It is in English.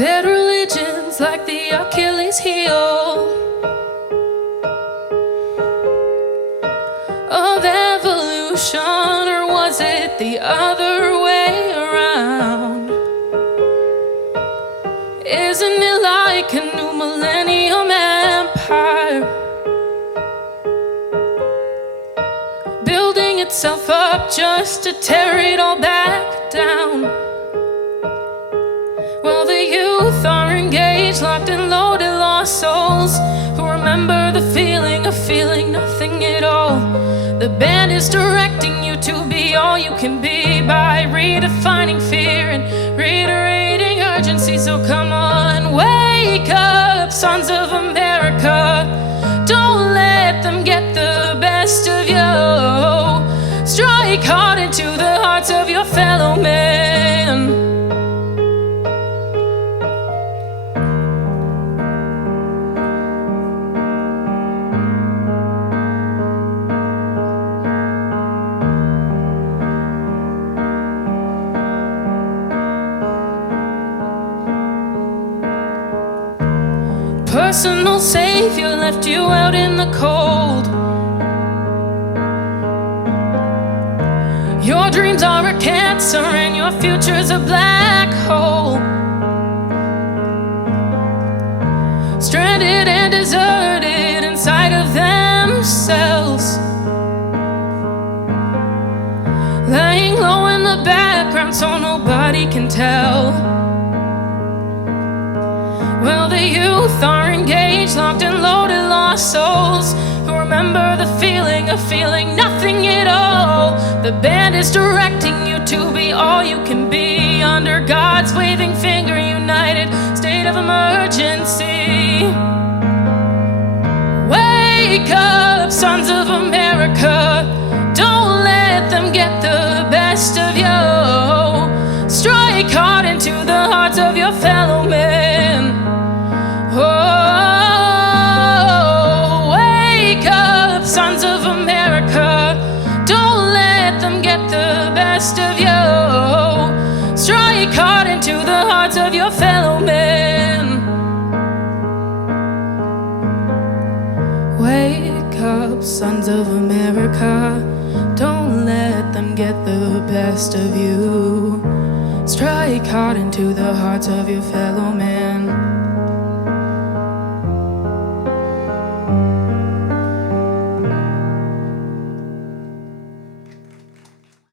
Dead religions like the Achilles heel of evolution, or was it the other way around? Isn't it like a new millennium empire, building itself up just to tear it all back down? Well, the youth are engaged, locked and loaded, lost souls who remember the feeling of feeling nothing at all. The band is directing you to be all you can be by redefining fear and reiterating urgency. So come on, wake up, sons of America. Don't let them get the best of you. Strike hard into the hearts of your fellow men. Personal savior left you out in the cold. Your dreams are a cancer and your future's a black hole. Stranded and deserted inside of themselves, laying low in the background so nobody can tell. Well, the youth are engaged, locked and loaded, lost souls who remember the feeling of feeling nothing at all. The band is directing you to be all you can be under God's waving finger, united state of emergency. Wake up, sons of America. Don't let them get the best of you. Strike hard into the hearts of your fellow men. Oh, wake up, sons of America. Don't let them get the best of you. Strike hard into the hearts of your fellow men. Wake up, sons of America. Don't let them get the best of you. Strike hard into the hearts of your fellow men.